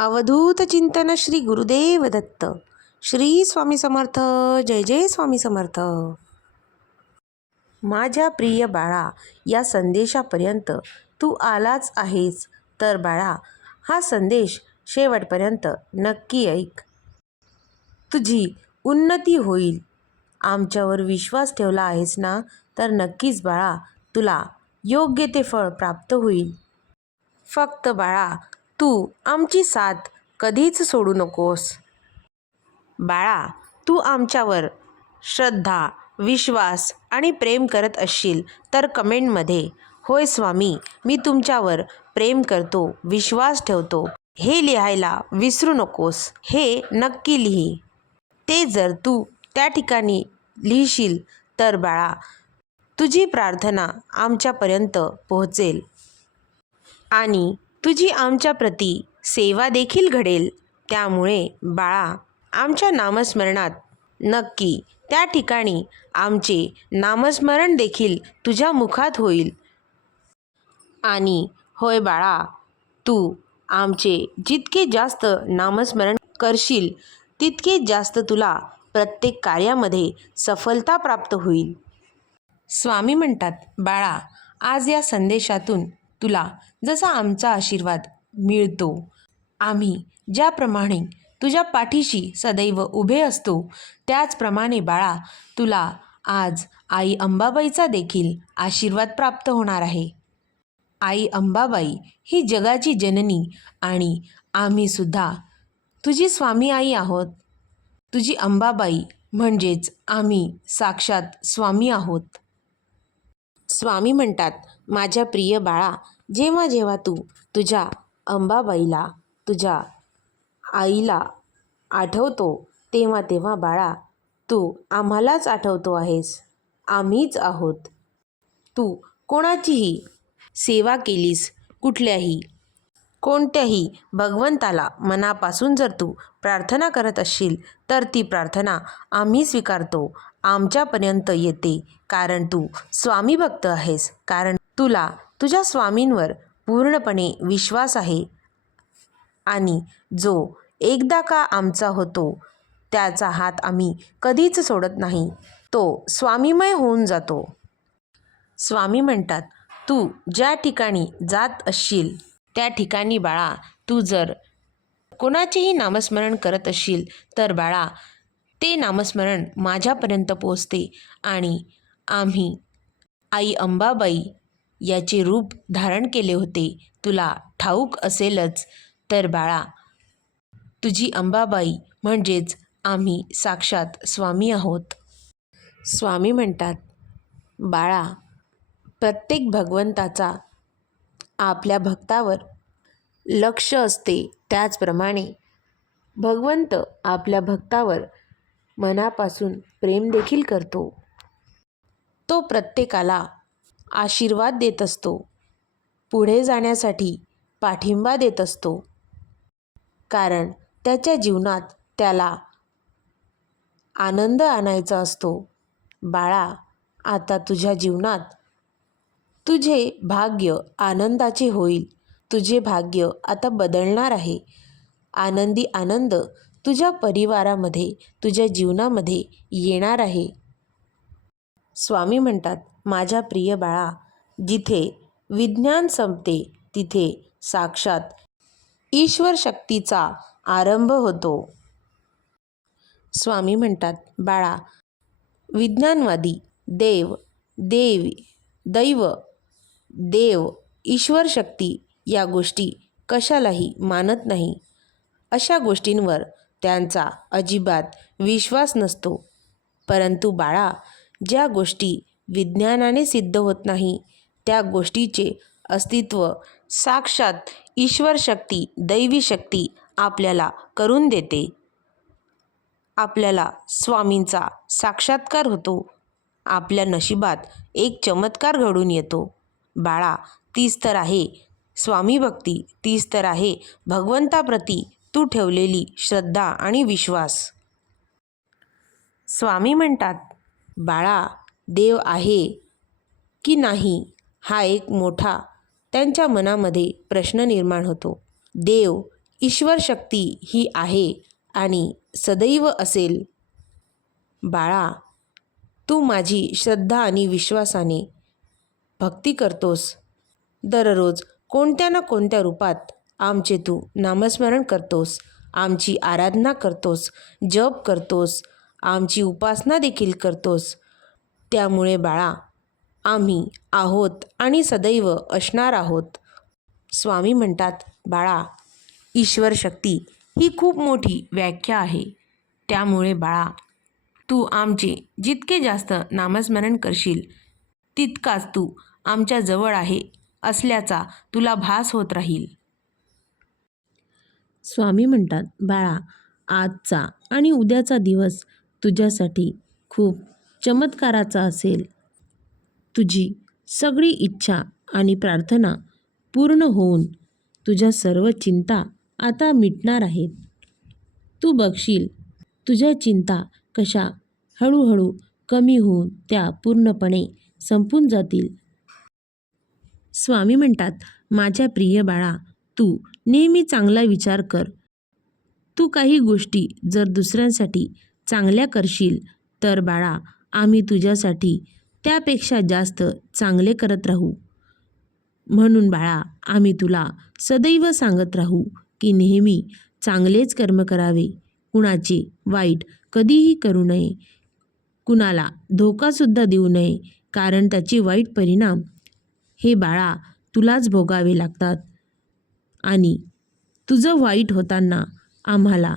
अवधूत चिंतन श्री गुरुदेव दत्त. श्री स्वामी समर्थ. जय जय स्वामी समर्थ. माझ्या प्रिय बाळा, या संदेशापर्यंत तू आलाच आहेस तर बाळा, हा संदेश शेवटपर्यंत नक्की ऐक. तुझी उन्नती होईल. आमच्यावर विश्वास ठेवला आहेस ना, तर नक्कीच बाळा, तुला योग्य ते फळ प्राप्त होईल. फक्त बाळा, तू आमची साथ कधीच सोडू नकोस. बाळा, तू आमच्यावर श्रद्धा, विश्वास आणि प्रेम करत असशील तर कमेंटमध्ये होय स्वामी, मी तुमच्यावर प्रेम करतो, विश्वास ठेवतो, हे लिहायला विसरू नकोस. हे नक्की लिही. ते जर तू त्या ठिकाणी लिहिशील तर बाळा, तुझी प्रार्थना आमच्यापर्यंत पोहोचेल आणि तुझी आमच्या प्रती सेवा देखील घडेल. त्यामुळे बाळा, आमच्या नामस्मरणात नक्की त्या ठिकाणी आमचे नामस्मरण देखील तुझ्या मुखात होईल. आणि होय बाळा, तू आमचे जितके जास्त नामस्मरण करशील तितके जास्त तुला प्रत्येक कार्यामध्ये सफलता प्राप्त होईल. स्वामी म्हणतात, बाळा, आज या संदेशातून तुला जसा आमचा आशीर्वाद मिळतो, आम्ही ज्याप्रमाणे तुझ्या पाठीशी सदैव उभे असतो, त्याचप्रमाणे बाळा, तुला आज आई अंबाबाईचा देखील आशीर्वाद प्राप्त होणार आहे. आई अंबाबाई ही जगाची जननी आणि आम्ही सुद्धा तुझी स्वामी आई आहोत. तुझी अंबाबाई म्हणजेच आम्ही साक्षात स्वामी आहोत. स्वामी म्हणतात, माझ्या प्रिय बाळा, जेव्हा जेव्हा तू तुझ्या अंबाबाईला, तुझ्या आईला आठवतो, तेव्हा तेव्हा बाळा, तू आम्हालाच आठवतो आहेस. आम्हीच आहोत. तू कोणाचीही सेवा केलीस, कोणत्याही भगवंताला मनापासून जर तू प्रार्थना करत असशील तर ती प्रार्थना आम्ही स्वीकारतो, आमच्यापर्यंत येते. कारण तू स्वामी भक्त आहेस, कारण तुला तुझ्या स्वामींवर पूर्णपणे विश्वास आहे. आणि जो एकदा का आमचा होतो, त्याचा हात आम्ही कधीच सोडत नाही. तो स्वामीमय होऊन जातो. स्वामी म्हणतात, तू ज्या ठिकाणी जात असशील त्या ठिकाणी बाळा, तू जर कोणाचेही नामस्मरण करत असशील तर बाळा, ते नामस्मरण माझ्यापर्यंत पोचते आणि आम्ही आई अंबाबाई याचे रूप धारण केले होते. तुला ठाऊक असेलच तर बाळा, तुझी अंबाबाई म्हणजेच आम्ही साक्षात स्वामी आहोत. स्वामी म्हणतात, बाळा, प्रत्येक भगवंताचा आपल्या भक्तावर लक्ष असते, त्याचप्रमाणे भगवंत आपल्या भक्तावर मनापासून प्रेम देखील करतो. तो प्रत्येकाला आशीर्वाद देत असतो, पुढे जाण्यासाठी पाठिंबा देत असतो. कारण त्याच्या जीवनात त्याला आनंद आणायचा असतो. बाळा, आता तुझ्या जीवनात तुझे भाग्य आनंदाचे होईल. तुझे भाग्य आता बदलणार आहे. आनंदी आनंद तुझ्या परिवारामध्ये, तुझ्या जीवनामध्ये येणार आहे. स्वामी म्हणतात, माझ्या प्रिय बाळा, जिथे विज्ञान संपते तिथे साक्षात ईश्वर शक्तीचा आरंभ होतो. स्वामी म्हणतात, बाळा, विज्ञानवादी दैव, ईश्वर शक्ती या गोष्टी कशालाही मानत नाही. अशा गोष्टींवर त्यांचा अजिबात विश्वास नसतो. परंतु बाळा, ज्या गोष्टी विज्ञानाने सिद्ध होत नाही, त्या गोष्टीचे अस्तित्व साक्षात ईश्वर शक्ती, दैवी शक्ती आपल्याला करून देते. आपल्याला स्वामींचा साक्षात्कार होतो. आपल्या नशिबात एक चमत्कार घडून येतो. बाळा, तीच तर आहे स्वामी भक्ती, तीच तर आहे भगवंताप्रती तू ठेवलेली श्रद्धा आणि विश्वास. स्वामी म्हणतात, बाळा, देव आहे की नाही हा एक मोठा त्यांच्या मनामध्ये प्रश्न निर्माण होतो. देव ईश्वर शक्ती ही आहे आणि सदैव असेल. बाळा, तू माझी श्रद्धा आणि विश्वासाने भक्ती करतोस. दररोज कोणत्या ना कोणत्या रूपात आमचे तू नामस्मरण करतोस, आमची आराधना करतोस, जप करतोस, आमची उपासना देखील करतोस. त्यामुळे बाळा, आम्ही आहोत आणि सदैव असणार आहोत. स्वामी म्हणतात, बाळा, ईश्वर शक्ती ही खूप मोठी व्याख्या आहे. त्यामुळे बाळा, तू आमचे जितके जास्त नामस्मरण करशील तितकाच तू आमच्या जवळ आहे असल्याचा तुला भास होत राहील. स्वामी म्हणतात, बाळा, आजचा आणि उद्याचा दिवस तुझ्यासाठी खूप चमत्काराचा असेल. तुझी सगळी इच्छा आणि प्रार्थना पूर्ण होऊन तुझ्या सर्व चिंता आता मिटणार आहेत. तू बघशील तुझ्या चिंता कशा हळूहळू कमी होऊन त्या पूर्णपणे संपून जातील. स्वामी म्हणतात, माझ्या प्रिय बाळा, तू नेहमी चांगला विचार कर. तू काही गोष्टी जर दुसऱ्यांसाठी चांगल्या करशील तर बाळा, आम्ही तुझ्यासाठी त्यापेक्षा जास्त चांगले करत राहू. म्हणून बाळा, आम्ही तुला सदैव सांगत राहू की नेहमी चांगलेच कर्म करावे, कुणाचे वाईट कधीही करू नये, कुणाला धोकासुद्धा देऊ नये, कारण त्याचे वाईट परिणाम हे बाळा तुलाच भोगावे लागतात आणि तुझं वाईट होताना आम्हाला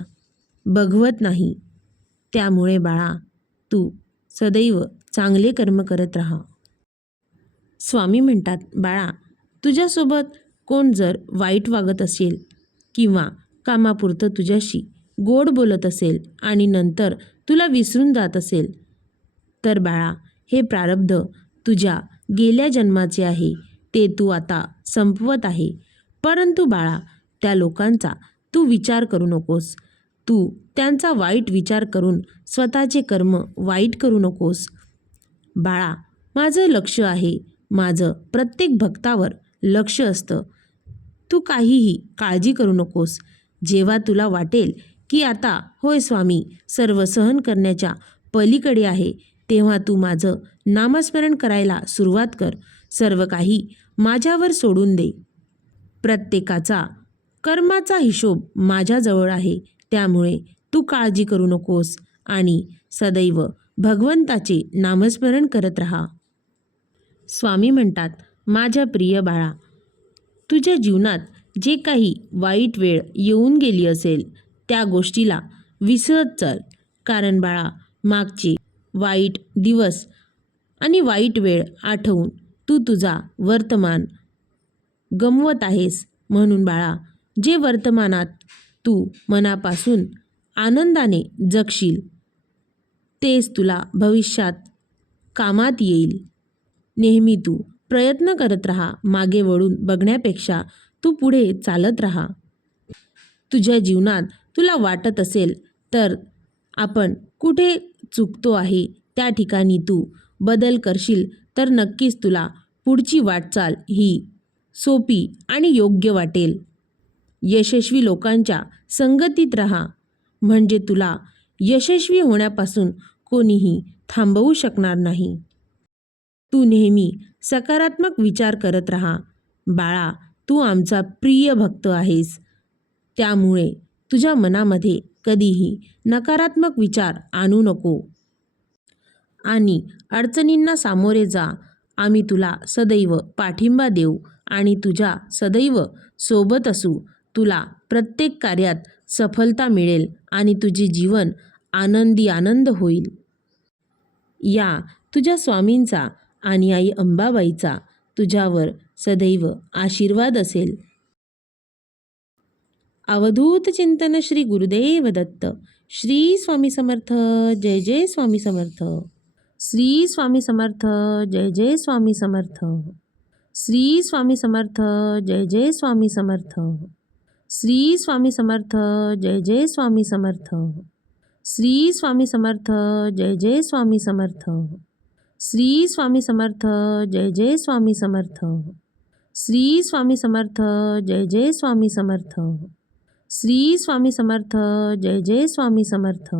बघवत नाही. त्यामुळे बाळा, तू सदैव चांगले कर्म करत राहा. स्वामी म्हणतात, बाळा, तुझ्यासोबत कोण जर वाईट वागत असेल किंवा कामापुरतं तुझ्याशी गोड बोलत असेल आणि नंतर तुला विसरून जात असेल तर बाळा, हे प्रारब्ध तुझ्या गेल्या जन्माचे आहे, ते तू आता संपवत आहे. परंतु बाळा, त्या लोकांचा तू विचार करू नकोस. तू त्यांचा वाईट विचार करून स्वतःचे कर्म वाईट करू नकोस. बाळा, माझं लक्ष आहे, माझं प्रत्येक भक्तावर लक्ष असतं. तू काहीही काळजी करू नकोस. जेव्हा तुला वाटेल की आता होय स्वामी सर्व सहन करण्याच्या पलीकडे आहे, तेव्हा तू माझं नामस्मरण करायला सुरुवात कर. सर्व काही माझ्यावर सोडून दे. प्रत्येकाचा कर्माचा हिशोब माझ्याजवळ आहे. त्यामुळे तू काळजी करू नकोस आणि सदैव भगवंताचे नामस्मरण करत राहा. स्वामी म्हणतात, माझ्या प्रिय बाळा, तुझ्या जीवनात जे काही वाईट वेळ येऊन गेली असेल त्या गोष्टीला विसरत चल. कारण बाळा, मागचे वाईट दिवस आणि वाईट वेळ आठवून तू तुझा वर्तमान गमवत आहेस. म्हणून बाळा, जे वर्तमानात तू मनापासून आनंदाने जगशील तेच तुला भविष्यात कामात येईल. नेहमी तू प्रयत्न करत राहा. मागे वळून बघण्यापेक्षा तू पुढे चालत राहा. तुझ्या जीवनात तुला वाटत असेल तर आपण कुठे चुकतो आहे त्या ठिकाणी तू बदल करशील तर नक्कीच तुला पुढची वाटचाल ही सोपी आणि योग्य वाटेल. यशस्वी लोकांच्या संगतीत राहा, म्हणजे तुला यशस्वी होण्यापासून कोणीही थांबवू शकणार नाही. तू नेहमी सकारात्मक विचार करत राहा. बाळा, तू आमचा प्रिय भक्त आहेस. त्यामुळे तुझ्या मनामध्ये कधीही नकारात्मक विचार आणू नको आणि अडचणींना सामोरे जा. आम्ही तुला सदैव पाठिंबा देऊ आणि तुझ्या सदैव सोबत असू. तुला प्रत्येक कार्यात सफलता मिळेल आणि तुझे जीवन आनंद होईल. या तुझ्या स्वामींचा आणि आई अंबाबाईचा तुझ्यावर सदैव आशीर्वाद असेल. अवधूत चिंतन श्री गुरुदेव दत्त. श्री स्वामी समर्थ. जय जय स्वामी समर्थ. श्री स्वामी समर्थ. जय जय स्वामी समर्थ. श्री स्वामी समर्थ. जय जय स्वामी समर्थ. श्री स्वामी समर्थ. जय जय स्वामी समर्थ. श्री स्वामी समर्थ. जय जय स्वामी समर्थ. श्री स्वामी समर्थ. जय जय स्वामी समर्थ. श्री स्वामी समर्थ. जय जय स्वामी समर्थ. श्री स्वामी समर्थ. जय जय स्वामी समर्थ.